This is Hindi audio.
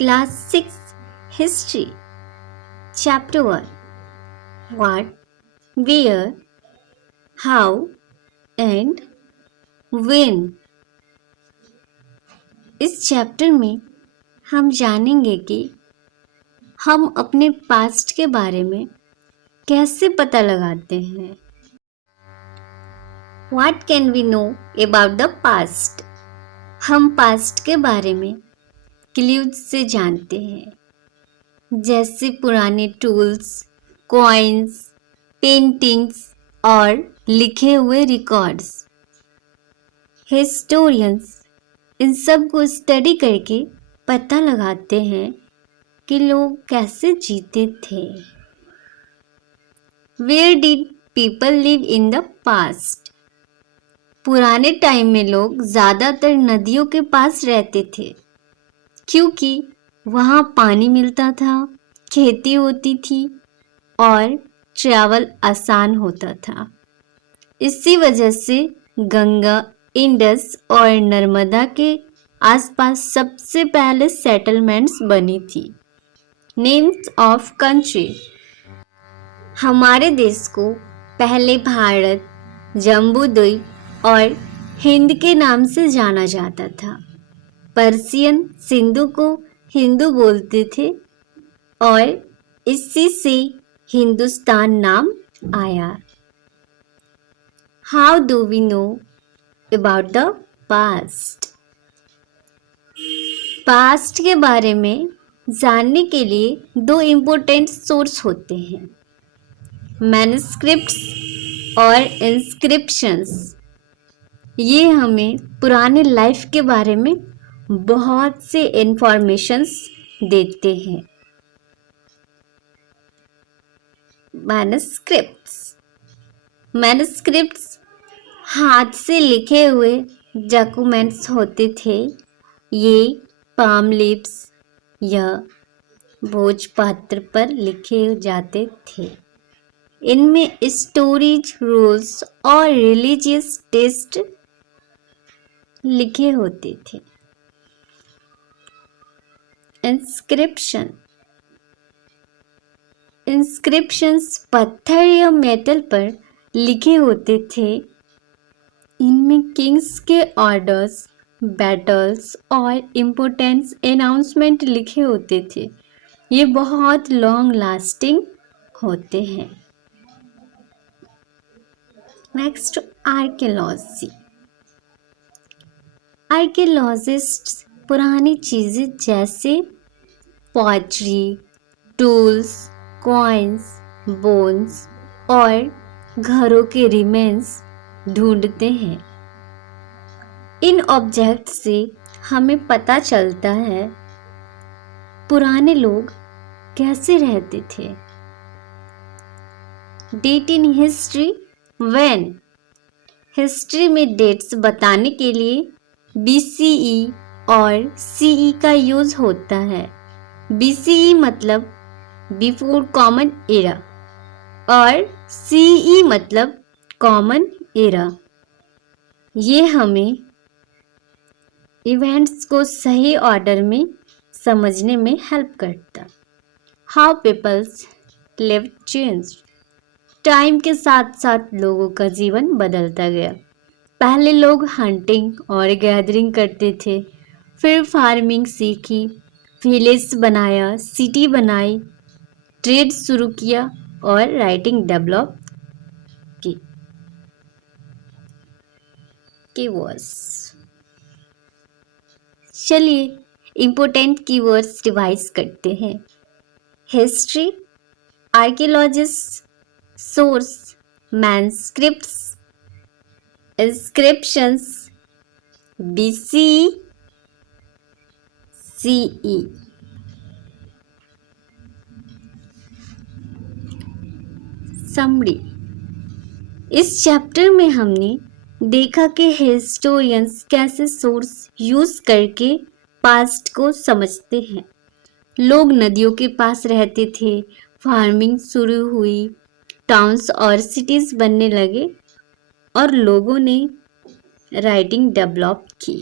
Class 6 History Chapter 1 What, Where, How and When। इस चैप्टर में हम जानेंगे कि हम अपने पास्ट के बारे में कैसे पता लगाते हैं। What can we know about the past? हम पास्ट के बारे में क्लूज से जानते हैं, जैसे पुराने टूल्स, कॉइन्स, पेंटिंग्स और लिखे हुए रिकॉर्ड्स। हिस्टोरियंस इन सब को स्टडी करके पता लगाते हैं कि लोग कैसे जीते थे। Where did people live in the past? पुराने टाइम में लोग ज़्यादातर नदियों के पास रहते थे, क्योंकि वहाँ पानी मिलता था, खेती होती थी और ट्रैवल आसान होता था। इसी वजह से गंगा, इंडस और नर्मदा के आसपास सबसे पहले सेटलमेंट्स बनी थी। Names of country. हमारे देश को पहले भारत, जम्बूद्वीप और हिंद के नाम से जाना जाता था। पर्शियन सिंधु को हिंदू बोलते थे और इसी से हिंदुस्तान नाम आया। How do we know about the past? Past के बारे में जानने के लिए दो इम्पोर्टेंट सोर्स होते हैं, मैन्युस्क्रिप्ट्स और इंस्क्रिप्शंस। ये हमें पुराने लाइफ के बारे में बहुत से इंफॉर्मेशंस देते हैं। मैन्युस्क्रिप्ट्स हाथ से लिखे हुए डॉक्यूमेंट्स होते थे। ये पाम लीव्स या भोजपत्र पर लिखे जाते थे। इनमें स्टोरीज, रूल्स और रिलीजियस टेस्ट लिखे होते थे। इंस्क्रिप्शंस पत्थर या मेटल पर लिखे होते थे। इनमें किंग्स के ऑर्डर्स, बैटल्स और इम्पोर्टेंस अनाउंसमेंट लिखे होते थे। ये बहुत लॉन्ग लास्टिंग होते हैं। Next, archaeology. आर्कियोलॉजिस्ट्स पुरानी चीज़ें जैसे पॉटरी, टूल्स, कॉइन्स, बोन्स और घरों के रिमेन्स ढूंढते हैं। इन ऑब्जेक्ट से हमें पता चलता है पुराने लोग कैसे रहते थे। Date in history. When. History में डेट्स बताने के लिए BCE और CE का यूज होता है। BCE मतलब बिफोर कॉमन एरा और CE मतलब कॉमन एरा। ये हमें इवेंट्स को सही ऑर्डर में समझने में हेल्प करता। How peoples live change. Time के साथ साथ लोगों का जीवन बदलता गया। पहले लोग हंटिंग और गैदरिंग करते थे, फिर फार्मिंग सीखी, विलेज बनाया, सिटी बनाई, ट्रेड शुरू किया और राइटिंग डेवलप की। कीवर्ड्स। चलिए इम्पोर्टेंट कीवर्ड्स रिवाइज करते हैं। History, archaeologist, source, manuscripts, inscriptions, BCE, CE। Summary. इस चैप्टर में हमने देखा कि हिस्टोरियंस कैसे सोर्स यूज करके पास्ट को समझते हैं। लोग नदियों के पास रहते थे, फार्मिंग शुरू हुई, टाउन्स और सिटीज बनने लगे और लोगों ने राइटिंग डेवलप की।